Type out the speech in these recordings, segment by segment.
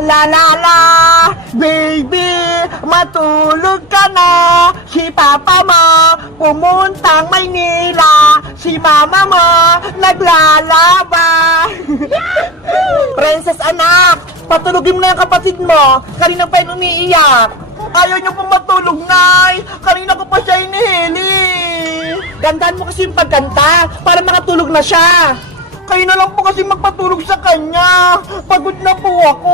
La la la, baby, matulog ka na. Si papa mo, pumuntang Maynila. Si mama mo, naglalaba. Princess anak, patulogin mo na yung kapatid mo. Kanina pa yun umiiyak. Ayaw niyo pong matulog, Nay. Kanina ko pa siya inihili. Gandahan mo kasi yung pagkanta para makatulog na siya. Kayo na lang po kasi magpatulog sa kanya. Pagod na po ako.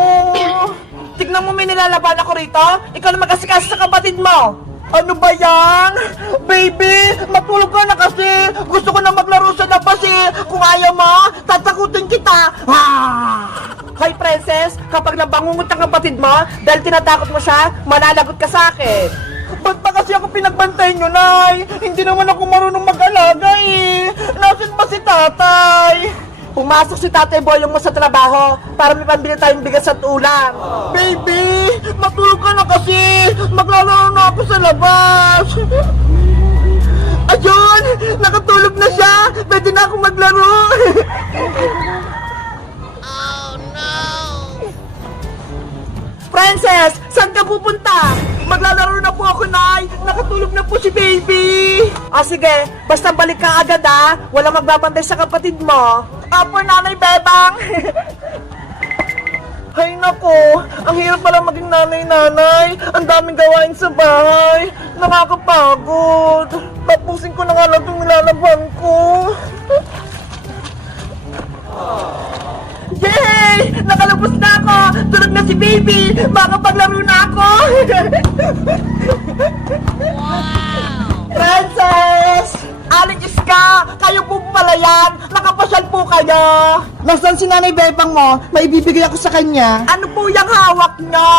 Tignan mo, may nilalaban ako rito. Ikaw na mag-asikaso sa kapatid mo. Ano ba yan? Baby, matulog ka na kasi. Gusto ko na maglaro sa labas eh. Kung ayaw mo, tatakutin kita. Hi, Princess. Kapag nabangungot ang kapatid mo, dahil tinatakot mo siya, malalagot ka sa akin. Ba't ba kasi ako pinagbantay nyo, Nay? Hindi naman ako marunong mag-alaga eh. Nasaan ba si tatay? Pumasok si Tatay Boyong mo sa trabaho para may pambili tayong bigas at ulam. Baby, matulog ka na kasi. Maglalaro na ako sa labas. Ayun, nakatulog na siya. Pwede na akong maglaro. Princess, saan ka pupunta? Maglalaro na po ako, Nay. Nakatulog na po si baby. Sige, basta balik ka agad Walang magbabantay sa kapatid mo. Apo, Nanay Bebang. Hay nako, ang hirap pala maging nanay-nanay. Ang daming gawain sa bahay. Nakakapagod. Tapusin ko na nga lang itong nilalaban ko. Yay! Nakalabas na ako! Tulog na si baby! Makapaglaro na ako! Princess! Aling Iska! Kayo po pala yan! Nakapasyal po kayo! Nasaan si Nanay Bebang mo? May ibibigay ako sa kanya. Ano po yung hawak niyo?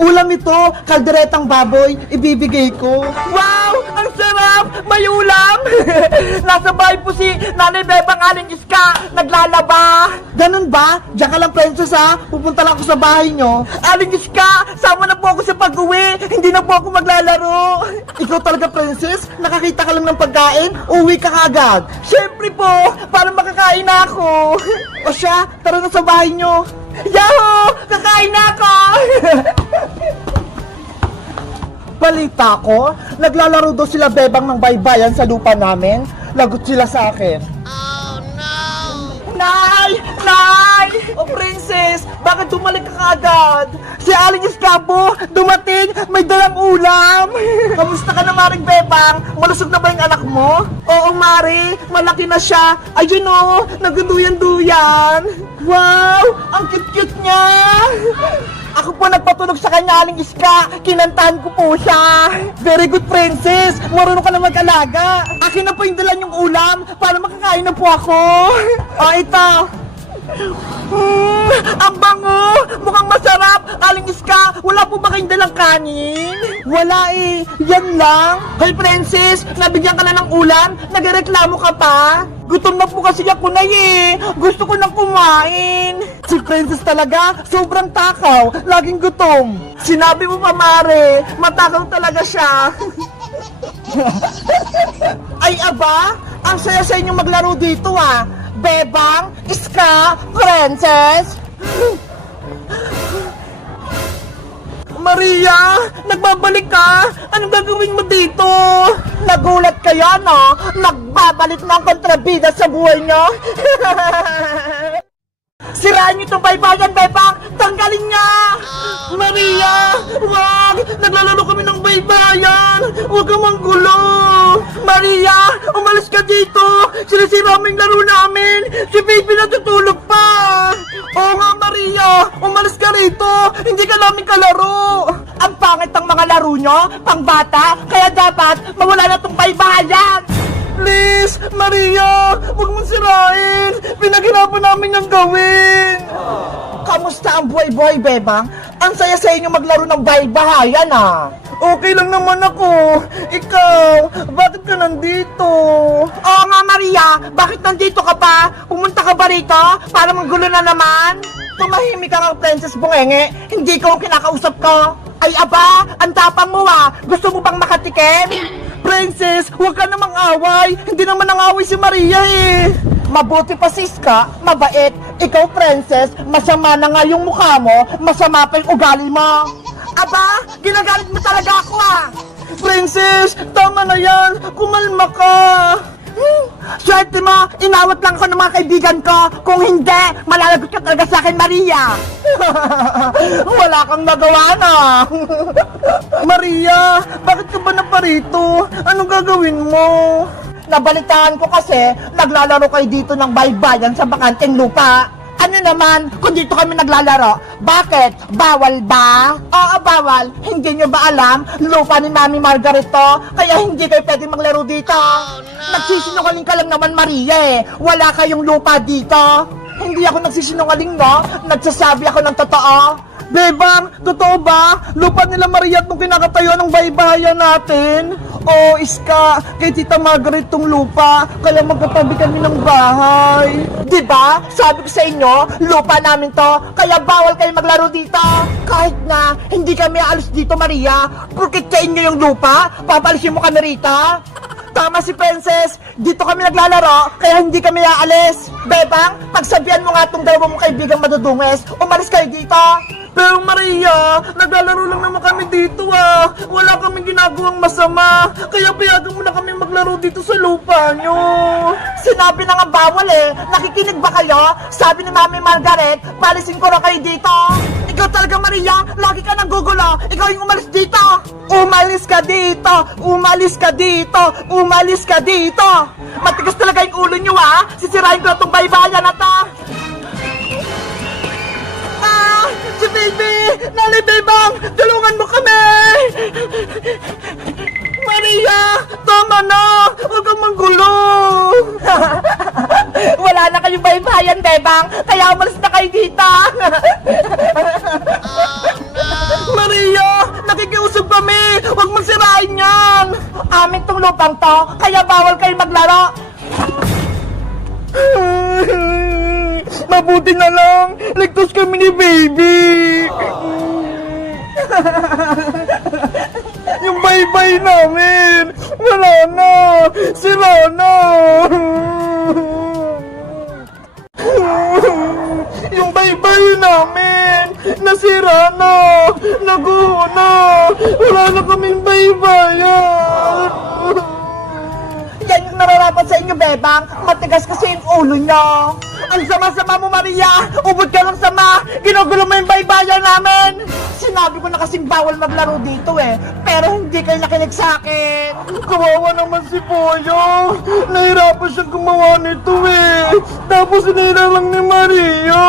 Ulam ito, kalderetang baboy, ibibigay ko. Wow! Ang sarap! May ulam! Nasa bahay po si Nanay Bebang Aling Iska, naglalaba. Ganun ba? Diyan ka lang, Princess Pupunta lang ako sa bahay nyo. Aling Iska, sama na po ako sa pag-uwi. Hindi na po ako maglalaro. Ikaw talaga, Princess? Nakakita ka lang ng pagkain? Uwi ka kaagad. Siyempre po, para makakain na ako. O siya, tara na sa bahay nyo. Yahoo! Kakain na ako! Balita ko, naglalaro daw sila Bebang ng baybayan sa lupa namin. Lagot sila sa akin. Oh no! Nay! Nay! O Princess, bakit bumalik ka kaagad? Si Aling Iskabo, dumating, may dalang ulam. Kamusta ka na, Maring Bebang? Malusog na ba yung anak mo? Oo, Mari, malaki na siya. Ayun o, nagduyan-duyan. Wow, ang cute-cute niya. Ako po nagpatulog sa kanya, Aling Iska. Kinantahan ko po siya. Very good, Princess. Marunong ka na mag-alaga. Akin na po yung dala niyong ulam para makakain na po ako. Ito. Ang bango! Mukhang masarap! Aling Iska, wala po ba kayong dalang kanin? Wala eh. Yan lang. Hoy, Princess, nabigyan ka na ng ulam? Nagreklamo ka pa? Gutom na po kasi ako na Gusto ko nang kumain. Si Princess talaga, sobrang takaw. Laging gutom. Sinabi mo pa, Mare. Matakaw talaga siya. Ay, aba, ang saya sa inyong maglaro dito Bebang, Iska, Princess. Maria, nagbabalik ka? Anong gagawin mo dito? Nagulat kaya, no? Nagbabalik na ang kontrabida sa buhay nyo? Sirain niyo itong baybayan, Bebang! Tanggalin niya! Maria! Wag! Naglalaro kami ng baybayan! Huwag kang manggulo! Maria! Umalis ka dito! Sinisira mo yung laro namin! Si baby natutulog pa! Oo nga, Maria! Umalis ka rito! Hindi ka namin kalaro! Ang pangit ang mga laro nyo! Pang bata! Kaya dapat mawala na itong baybayan! Please, Maria, huwag mong sirain. Pinaghirapan namin yung gawin. Kamusta ang buhay-buhay, Bebang? Ang saya sa inyo maglaro ng bahay-bahayan, Okay lang naman ako. Ikaw, bakit ka nandito? Oo nga, Maria, bakit nandito ka pa? Pumunta ka ba rito? Para manggulo na naman? Tumahimik ka nga, Princess Bungenge. Hindi ko ang kinakausap ko. Ay, aba, ang tapang mo Gusto mo bang makatikim? Princess, huwag ka namang away. Hindi naman nang away si Maria Mabuti pa si Iska, mabait. Ikaw, Princess, masama na nga yung mukha mo, masama pa yung ugali mo. Aba, ginagalit mo talaga ako ah! Princess, tama na yan! Kumalma ka! Swerte mo, inawat lang ako ng mga kaibigan ko. Kung hindi, malalagot ka talaga sa akin, Maria. Wala kang nagawa na. Maria, bakit ka ba naparito? Anong gagawin mo? Nabalitaan ko kasi, naglalaro kayo dito ng baybayan sa bakanteng lupa. Ano naman, kung dito kami naglalaro, bakit? Bawal ba? Oo, bawal. Hindi nyo ba alam? Lupa ni Mami Margaret to, kaya hindi kayo pwede maglaro dito. Nagsisinungaling ka lang naman, Maria eh. Wala kayong lupa dito. Hindi ako nagsisinungaling, no? Nagsasabi ako ng totoo. Bebang, totoo ba? Lupa nila Maria at nung kinakatayo ng baybayan natin? Oo, Iska, kay Tita Margaret tong lupa, kaya magkatabi kami ng bahay. Diba? Sabi ko sa inyo, lupa namin to, kaya bawal kayo maglaro dito. Kahit na, hindi kami aalis dito, Maria. Porkit sa inyo yung lupa, papalisin mo kami rito. Tama si Princess, dito kami naglalaro, kaya hindi kami aalis. Bebang, pagsabihan mo nga itong dalawang mong kaibigang madudunges, umalis kayo dito. Pero Maria, naglalaro lang naman kami dito ah. Wala kaming ginagawang masama. Kaya payagan mo na kami maglaro dito sa lupa nyo. Sinabi na nga bawal eh. Nakikinig ba kayo? Sabi ni Mami Margaret, palisin ko na kayo dito. Ikaw talaga Maria, lagi ka nang gugulo. Ikaw yung umalis dito. Umalis ka dito. Umalis ka dito. Umalis ka dito. Matigas talaga yung ulo nyo ah. Sisirain ko na itong baybayan na to. Si baby! Nanay Bebang! Tulungan mo kami! Maria! Tama na! Huwag kang manggulo! Wala na kayong baybayan, Bebang! Kaya umalis na kayo dito! Maria! Nakikiusap kami! Huwag mong sirain yan! Amin tong lupang to, kaya bawal kayo maglaro! Mabuti na lang, ligtas kami ni baby. Yung baybay namin, wala na, sira na. Yung baybay namin, nasira na, naguho na, wala na kaming baybayan. Yan yung nararapat sa inyo, Bebang. Matigas kasi yung ulo nyo. Ang sama-sama mo, Maria. Ubod ka lang sama. Ginugulo mo yung baybayan namin. Sinabi ko na kasing bawal maglaro dito eh. Pero hindi kayo nakinig sa akin. Kawawa naman si Poyo. Nahirapan siyang gumawa nito eh. Tapos sinira lang ni Maria.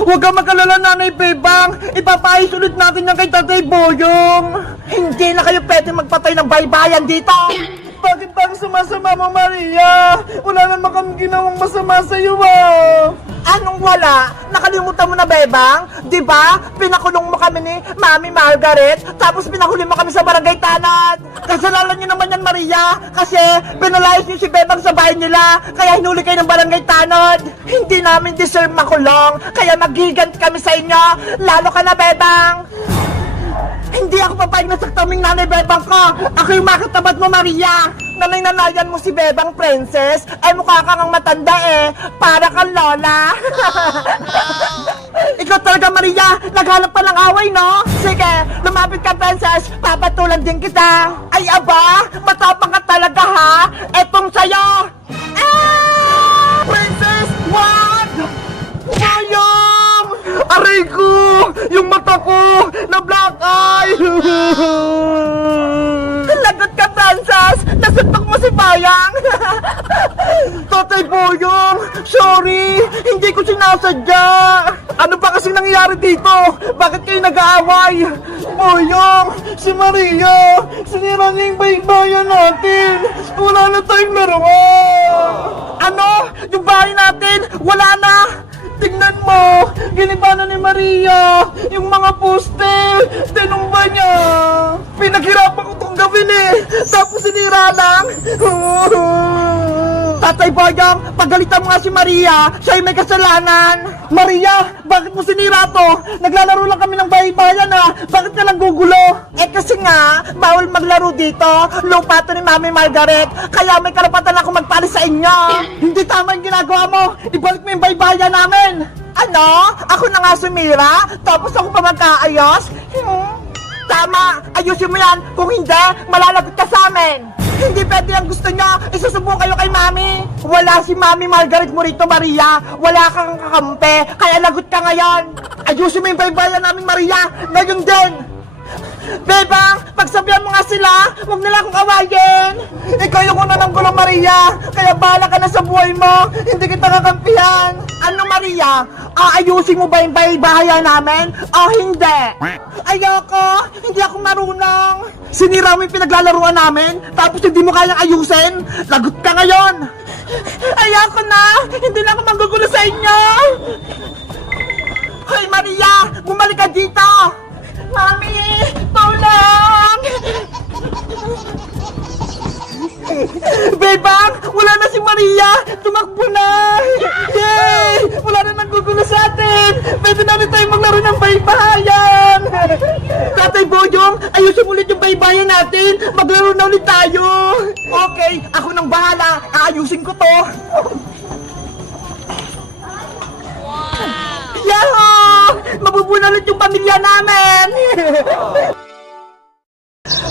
Huwag ka magkalala, Nanay Bebang. Ipapaayos ulit natin yan kay Tatay Boyong. Hindi na kayo pwede magpatay ng baybayan dito. Bakit bang sumasama mo, Maria? Wala naman kami ginawang masama sa'yo, ah. Anong wala? Nakalimutan mo na, Bebang? Diba? Pinakulong mo kami ni Mami Margaret, tapos pinahuli mo kami sa barangay Tanad. Kasalanan niyo naman yan, Maria, kasi pinalayas niyo si Bebang sa bahay nila, kaya hinuli kayo ng barangay Tanad. Hindi namin deserve makulong, kaya magigant kami sa inyo. Lalo ka na, Bebang. Hindi ako papayag na saktaming Nanay Bebang ko. Ako yung makatabat mo, Maria. Nanay-nanayan mo si Bebang, Princess. Ay, mukha kang matanda eh. Para kang lola. Ikaw talaga, Maria. Naghanap pa ng away, no? Sige, lumapit ka, Princess. Papatulan din kita. Ay, aba, matapang ka talaga, ha? Etong sa'yo. Ah! Princess, wag! Sayang! Aray ko! Yung mata ko! Na black eye! Lagot ka, Princess! Nasuntok mo si Bayang! Tatay Boyong! Sorry! Hindi ko sinasadya! Ano ba kasing nangyayari dito? Bakit kayo nag-aaway? Boyong! Si Maria! Sinira niya yung baybayan natin! Wala na tayong laruan! Ano? Yung bahay natin? Wala na! Tingnan mo! Giniba na ni Maria! Yung mga poste! Tinumba niya! Pinaghirapan ko itong gawin eh! Tapos sinira lang! Tatay Boyong, pagalitan mo nga si Maria! Siya'y may kasalanan! Maria, bakit mo sinira to? Naglalaro lang kami ng bahay-bayan ah! Bakit ka lang gugulo? Eh kasi nga, bawal maglaro dito. Lupa to ni Mami Margaret. Kaya may karapatan ako magpalis sa inyo. Hindi tama yung ginagawa mo. Ibalik mo yung baybayan namin. Ano? Ako na nga sumira? Tapos ako pa magkaayos? Tama! Ayusin mo yan! Kung hindi, malalagot ka sa amin! Hindi pwede ang gusto nyo! Isusumbong kayo kay Mami! Wala si Mami Margaret mo rito, Maria! Wala kang kakampi! Kaya lagot ka ngayon! Ayusin mo yung baybayan namin, Maria! Ngayon din! Bebang, pagsabihan mo nga sila! Huwag nila akong awayin! Ikaw yung una ng gulong, Maria! Kaya bahala ka na sa buhay mo! Hindi kita kakampihan! Ano, Maria? Aayusin mo ba yung bahayan namin? O hindi? Ayoko! Hindi ako marunong! Sinira mo yung pinaglalaruan namin, tapos hindi mo kayang ayusin? Lagot ka ngayon! Ayoko na! Hindi na ako manggugulo sa inyo! Hoy, Maria! Bumalik ka dito! Mami! Tulong! Bebang! Wala na si Maria! Tumakbo na! Yay! Wala na naggugulo sa atin! Pwede na rin tayo maglaro ng baybayan! Tatay Boyong, ayusin ulit yung baybayan natin! Maglaro na ulit tayo! Okay, ako nang bahala! Aayusin ko to! Yahoo! Mabubuna ulit yung pamilya namin!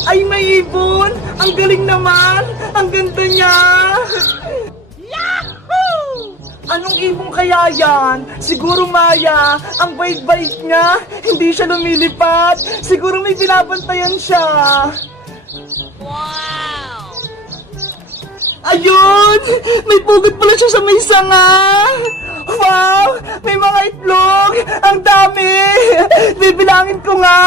Ay, may ibon! Ang galing naman! Ang ganda niya! Yahoo! Anong ibon kaya yan? Siguro Maya, ang bait-bait niya, hindi siya lumilipat. Siguro may binabantayan siya. Wow! Ayun! May pugot pala siya sa may sanga! Wow! May mga itlog! Ang dami! Bibilangin ko nga!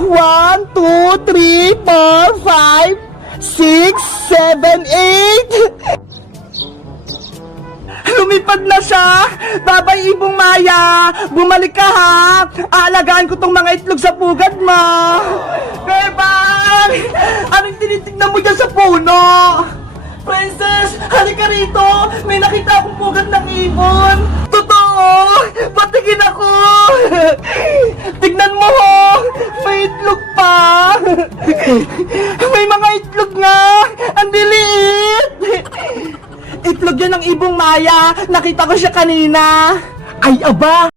1, 2, 3, 4, 5, 6, 7, 8! Lumipad na siya! Babay, Ibong Maya! Bumalik ka ha! Aalagaan ko tong mga itlog sa pugad mo! Bebang! Anong tinitignan mo dyan sa puno? Princess, halika rito! May nakita akong pugad ng ibon! Totoo! Patigin ako! Tignan mo ho! May itlog pa! May mga itlog nga! Ang diliit! Itlog yan ng Ibong Maya! Nakita ko siya kanina! Ay aba!